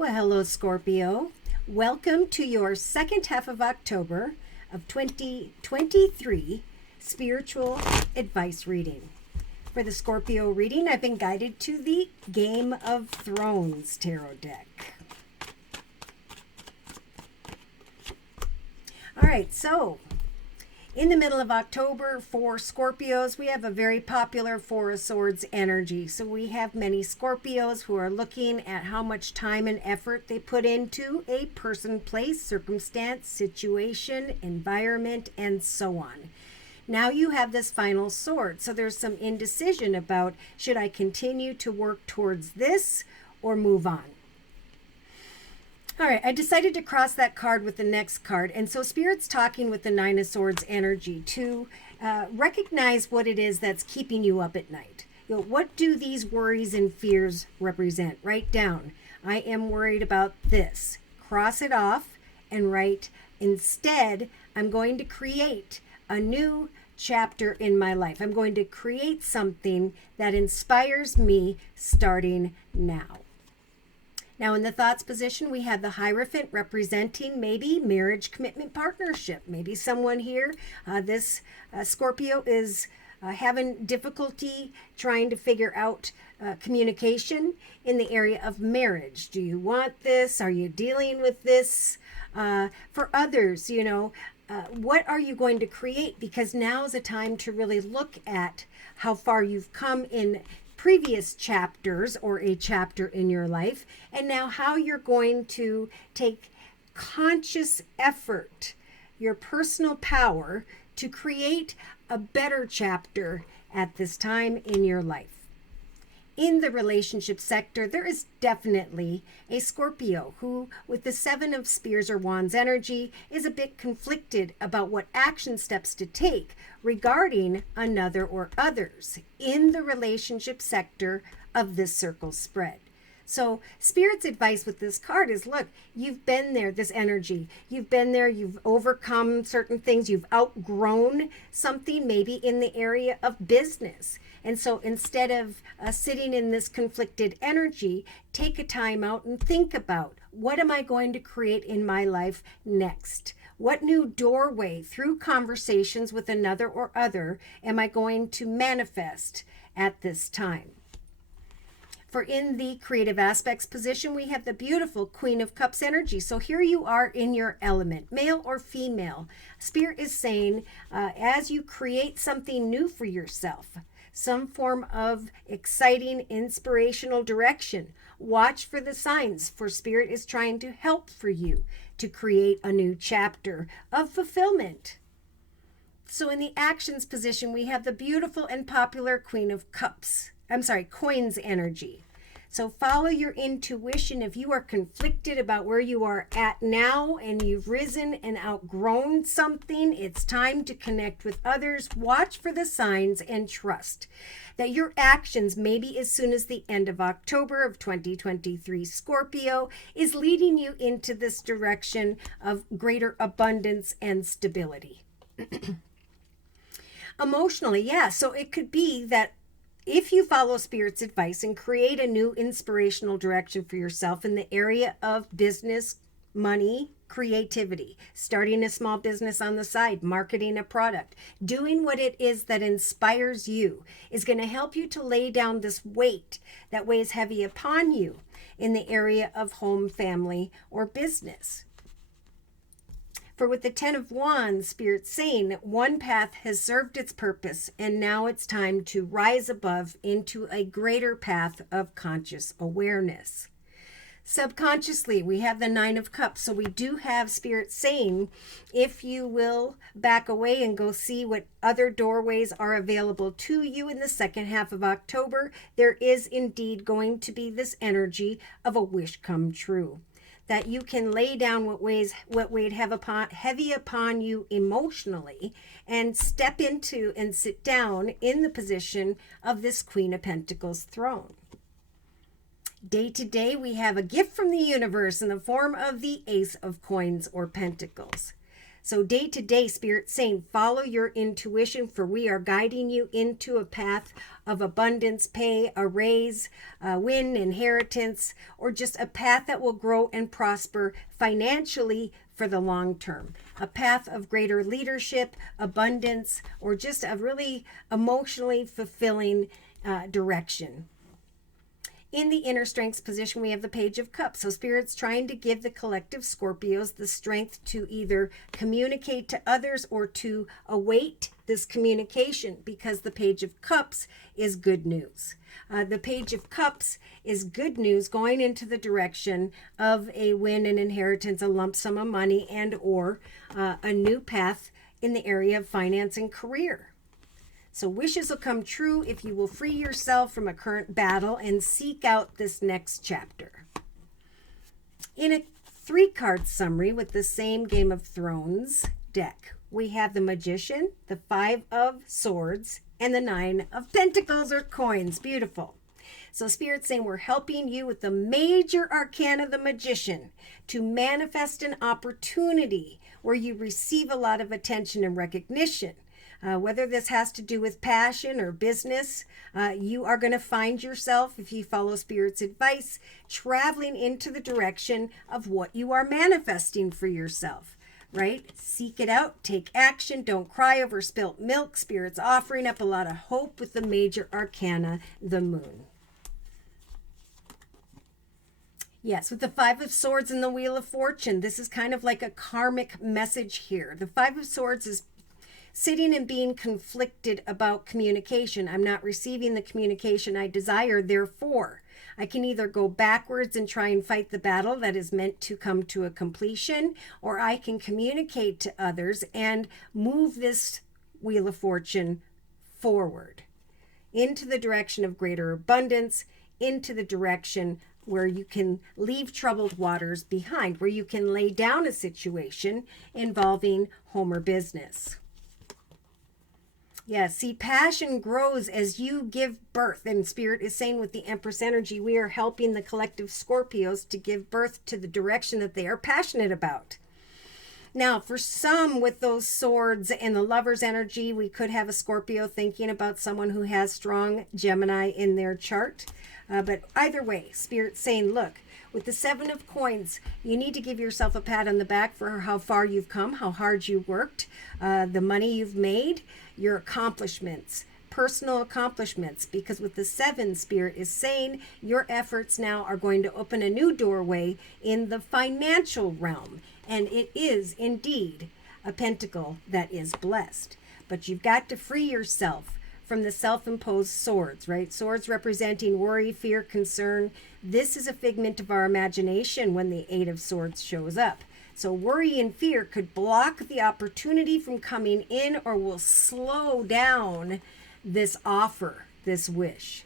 Well, hello, Scorpio. Welcome to your second half of October of 2023 spiritual advice reading. For the Scorpio reading, I've been guided to the Game of Thrones tarot deck. All right, so in the middle of October for Scorpios, we have a very popular Four of Swords energy. So we have many Scorpios who are looking at how much time and effort they put into a person, place, circumstance, situation, environment, and so on. Now you have this final sword. So there's some indecision about, should I continue to work towards this or move on? All right, I decided to cross that card with the next card. And so Spirit's talking with the Nine of Swords energy to recognize what it is that's keeping you up at night. You know, what do these worries and fears represent? Write down, I am worried about this. Cross it off and write, instead, I'm going to create a new chapter in my life. I'm going to create something that inspires me starting now. Now, in the thoughts position, we have the Hierophant representing maybe marriage, commitment, partnership. Maybe someone here, this Scorpio is having difficulty trying to figure out communication in the area of marriage. Do you want this? Are you dealing with this? For others, what are you going to create? Because now is a time to really look at how far you've come in previous chapters or a chapter in your life, and now how you're going to take conscious effort, your personal power, to create a better chapter at this time in your life. In the relationship sector, there is definitely a Scorpio who, with the Seven of Spears or Wands energy, is a bit conflicted about what action steps to take regarding another or others in the relationship sector of this circle spread. So Spirit's advice with this card is, look, you've been there, this energy. You've been there, you've overcome certain things, you've outgrown something, maybe in the area of business. And so instead of sitting in this conflicted energy, take a time out and think about, what am I going to create in my life next? What new doorway through conversations with another or other am I going to manifest at this time? For in the creative aspects position, we have the beautiful Queen of Cups energy. So here you are in your element, male or female. Spirit is saying, as you create something new for yourself, some form of exciting, inspirational direction, watch for the signs, for Spirit is trying to help for you to create a new chapter of fulfillment. So in the actions position, we have the beautiful and popular Queen of Cups. Coins energy. So follow your intuition. If you are conflicted about where you are at now and you've risen and outgrown something, it's time to connect with others. Watch for the signs and trust that your actions, maybe as soon as the end of October of 2023, Scorpio, is leading you into this direction of greater abundance and stability. Emotionally, so it could be that if you follow Spirit's advice and create a new inspirational direction for yourself in the area of business, money, creativity, starting a small business on the side, marketing a product, doing what it is that inspires you is going to help you to lay down this weight that weighs heavy upon you in the area of home, family, or business. For with the Ten of Wands, Spirit's saying that one path has served its purpose, and now it's time to rise above into a greater path of conscious awareness. Subconsciously, we have the Nine of Cups. So we do have Spirit saying, if you will back away and go see what other doorways are available to you in the second half of October, there is indeed going to be this energy of a wish come true. That you can lay down what weighed heavy upon you emotionally and step into and sit down in the position of this Queen of Pentacles throne. Day to day, we have a gift from the universe in the form of the Ace of Coins or Pentacles. So day to day, Spirit's saying, follow your intuition, for we are guiding you into a path of abundance, pay, a raise, a win, inheritance, or just a path that will grow and prosper financially for the long term. A path of greater leadership, abundance, or just a really emotionally fulfilling direction. In the inner strengths position, we have the Page of Cups. So Spirit's trying to give the collective Scorpios the strength to either communicate to others or to await this communication, because the Page of Cups is good news. The Page of Cups is good news going into the direction of a win, an inheritance, a lump sum of money, and or a new path in the area of finance and career. So wishes will come true if you will free yourself from a current battle and seek out this next chapter. In a 3-card summary with the same Game of Thrones deck, we have the Magician, the 5 of Swords, and the 9 of Pentacles or coins. Beautiful. So Spirit's saying we're helping you with the major arcana, the Magician, to manifest an opportunity where you receive a lot of attention and recognition. Whether this has to do with passion or business, you are going to find yourself, if you follow Spirit's advice, traveling into the direction of what you are manifesting for yourself, right? Seek it out, take action, don't cry over spilt milk. Spirit's offering up a lot of hope with the major arcana, the Moon. Yes, with the 5 of Swords and the Wheel of Fortune, this is kind of like a karmic message here. The 5 of Swords is sitting and being conflicted about communication. I'm not receiving the communication I desire, therefore I can either go backwards and try and fight the battle that is meant to come to a completion, or I can communicate to others and move this Wheel of Fortune forward into the direction of greater abundance, into the direction where you can leave troubled waters behind, where you can lay down a situation involving home or business. Yeah, see, passion grows as you give birth. And Spirit is saying with the Empress energy, we are helping the collective Scorpios to give birth to the direction that they are passionate about. Now, for some with those swords and the Lover's energy, we could have a Scorpio thinking about someone who has strong Gemini in their chart. But either way, Spirit's saying, look, with the 7 of Coins, you need to give yourself a pat on the back for how far you've come, how hard you worked, the money you've made, your accomplishments, personal accomplishments, because with the 7, Spirit is saying your efforts now are going to open a new doorway in the financial realm. And it is indeed a pentacle that is blessed. But you've got to free yourself from the self-imposed swords, right? Swords representing worry, fear, concern. This is a figment of our imagination when the 8 of Swords shows up. So worry and fear could block the opportunity from coming in, or will slow down this offer, this wish.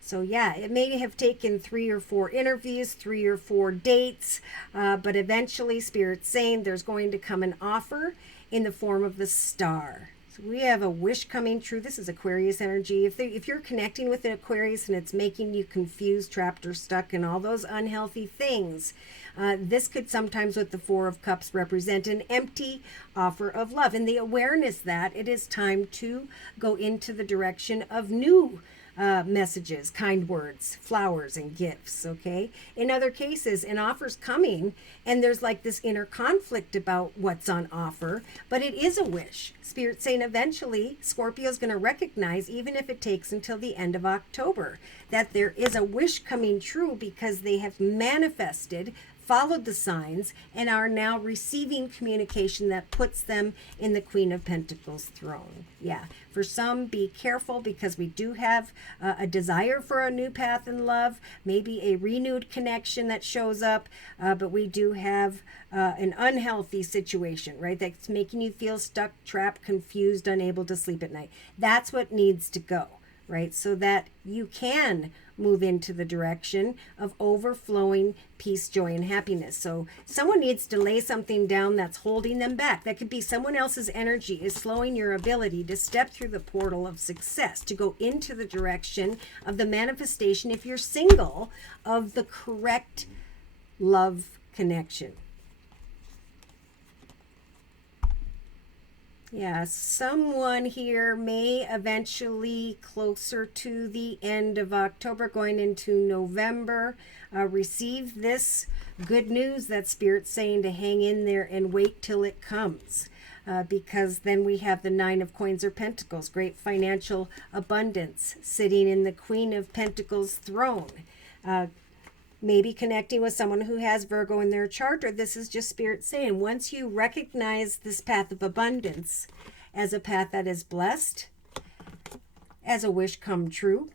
So yeah, it may have taken 3 or 4 interviews, 3 or 4 dates, but eventually Spirit's saying there's going to come an offer in the form of the Star. So we have a wish coming true. This is Aquarius energy. If you're connecting with an Aquarius and it's making you confused, trapped, or stuck, and all those unhealthy things, this could sometimes, with the 4 of Cups, represent an empty offer of love, and the awareness that it is time to go into the direction of new messages, kind words, flowers, and gifts. Okay, in other cases, an offer's coming and there's like this inner conflict about what's on offer, but it is a wish. Spirit's saying eventually Scorpio's going to recognize, even if it takes until the end of October, that there is a wish coming true because they have manifested, followed the signs, and are now receiving communication that puts them in the Queen of Pentacles throne. Yeah, for some, be careful, because we do have a desire for a new path in love, maybe a renewed connection that shows up, but we do have an unhealthy situation, right? That's making you feel stuck, trapped, confused, unable to sleep at night. That's what needs to go, right? So that you can move into the direction of overflowing peace, joy, and happiness. So someone needs to lay something down that's holding them back. That could be someone else's energy is slowing your ability to step through the portal of success, to go into the direction of the manifestation, if you're single, of the correct love connection. Yeah, someone here may eventually, closer to the end of October, going into November, receive this good news that Spirit's saying to hang in there and wait till it comes. Because then we have the Nine of Coins or Pentacles, great financial abundance sitting in the Queen of Pentacles throne. Maybe connecting with someone who has Virgo in their chart, or this is just Spirit saying, once you recognize this path of abundance as a path that is blessed, as a wish come true,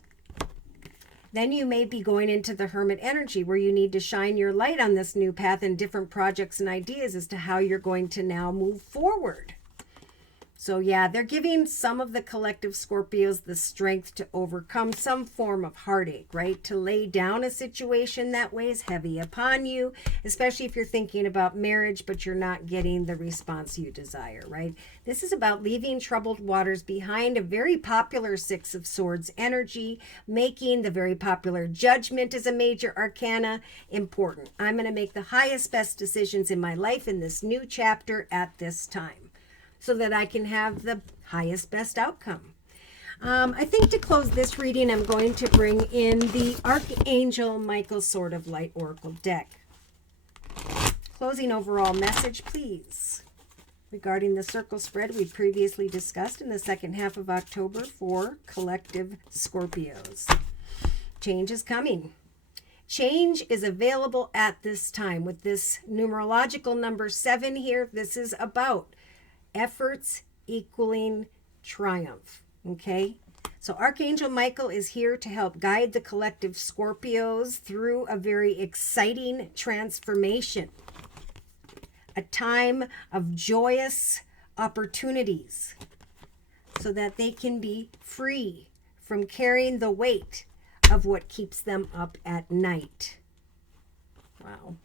then you may be going into the Hermit energy where you need to shine your light on this new path and different projects and ideas as to how you're going to now move forward. So yeah, they're giving some of the collective Scorpios the strength to overcome some form of heartache, right? To lay down a situation that weighs heavy upon you, especially if you're thinking about marriage, but you're not getting the response you desire, right? This is about leaving troubled waters behind, a very popular Six of Swords energy, making the very popular Judgment as a major arcana important. I'm going to make the highest, best decisions in my life in this new chapter at this time, so that I can have the highest, best outcome. I think to close this reading, I'm going to bring in the Archangel Michael Sword of Light Oracle deck. Closing overall message, please, regarding the circle spread we previously discussed in the second half of October for collective Scorpios. Change is coming. Change is available at this time. With this numerological number 7 here, this is about efforts equaling triumph. Okay, so Archangel Michael is here to help guide the collective Scorpios through a very exciting transformation, a time of joyous opportunities, so that they can be free from carrying the weight of what keeps them up at night. Wow.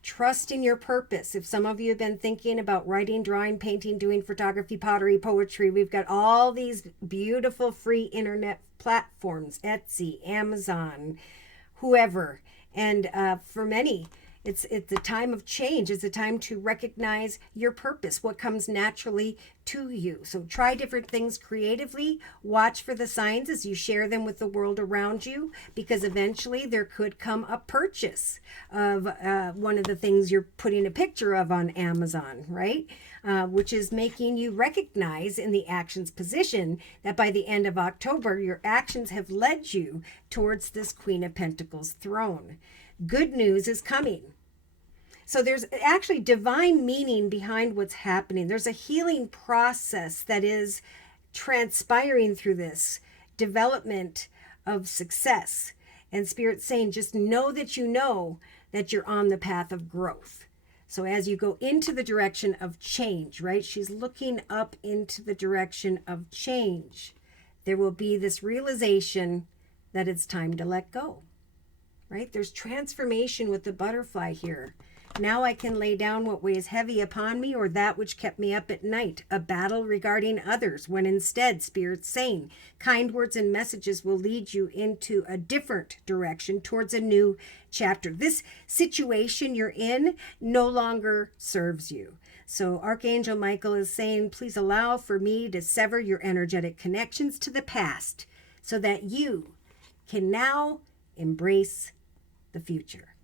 Trust in your purpose. If some of you have been thinking about writing, drawing, painting, doing photography, pottery, poetry, we've got all these beautiful free internet platforms, Etsy, Amazon, whoever. And for many, it's a time of change. It's a time to recognize your purpose, what comes naturally to you. So try different things creatively. Watch for the signs as you share them with the world around you, because eventually there could come a purchase of one of the things you're putting a picture of on Amazon, right? Which is making you recognize in the actions position that by the end of October, your actions have led you towards this Queen of Pentacles throne. Good news is coming. So there's actually divine meaning behind what's happening. There's a healing process that is transpiring through this development of success. And Spirit's saying, just know that you're on the path of growth. So as you go into the direction of change, right? She's looking up into the direction of change. There will be this realization that it's time to let go, right? There's transformation with the butterfly here. Now I can lay down what weighs heavy upon me, or that which kept me up at night, a battle regarding others, when instead Spirit's saying kind words and messages will lead you into a different direction towards a new chapter. This situation you're in no longer serves you. So Archangel Michael is saying, please allow for me to sever your energetic connections to the past so that you can now embrace the future.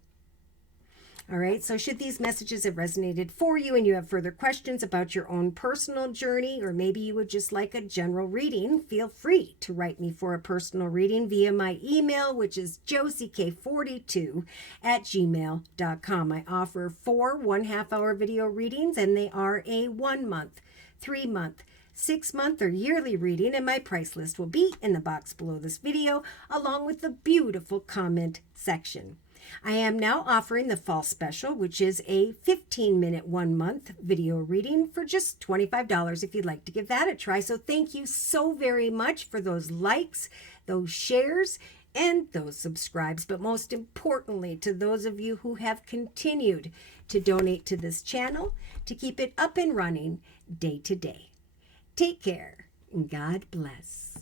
All right, so should these messages have resonated for you and you have further questions about your own personal journey, or maybe you would just like a general reading, feel free to write me for a personal reading via my email, which is josiek42@gmail.com. I offer 4 1/2-hour video readings, and they are a 1 month, 3 month, 6 month, or yearly reading, and my price list will be in the box below this video, along with the beautiful comment section. I am now offering the fall special, which is a 15-minute 1 month video reading for just $25 if you'd like to give that a try. So thank you so very much for those likes, those shares, and those subscribes. But most importantly, to those of you who have continued to donate to this channel to keep it up and running day to day. Take care, and God bless.